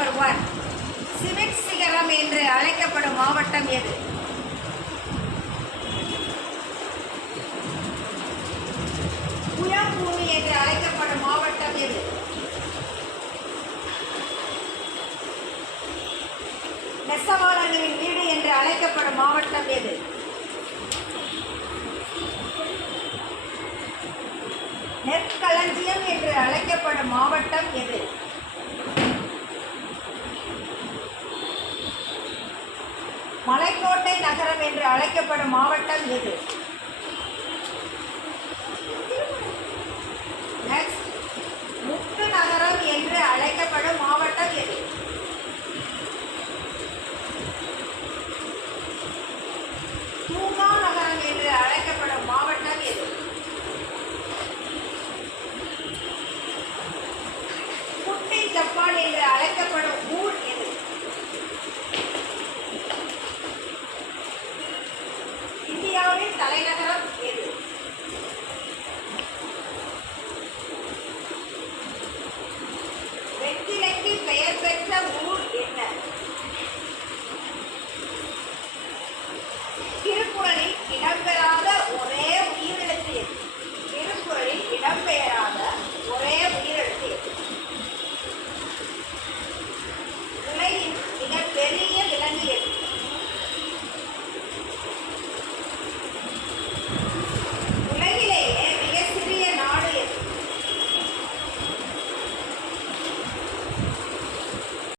Number 1. Cement சிகரம் என்று அழைக்கப்படும் மாவட்டம் எது? புயம்பூமி என்று அழைக்கப்படும் மாவட்டம் எது? நெசவாளர்களின் வீடு என்று அழைக்கப்படும் மாவட்டம் எது? நெற்களஞ்சியம் என்று அழைக்கப்படும் மாவட்டம் எது? மலைக்கோட்டை நகரம் என்று அழைக்கப்படும் மாவட்டம் எது? நெக்ஸ்ட், முத்து நகரம் என்று அழைக்கப்படும் மாவட்டம் எது? தூங்கா நகரம் என்று அழைக்கப்படும் மாவட்டம் எது? குட்டி ஜப்பான் என்று அழைக்கப்படும்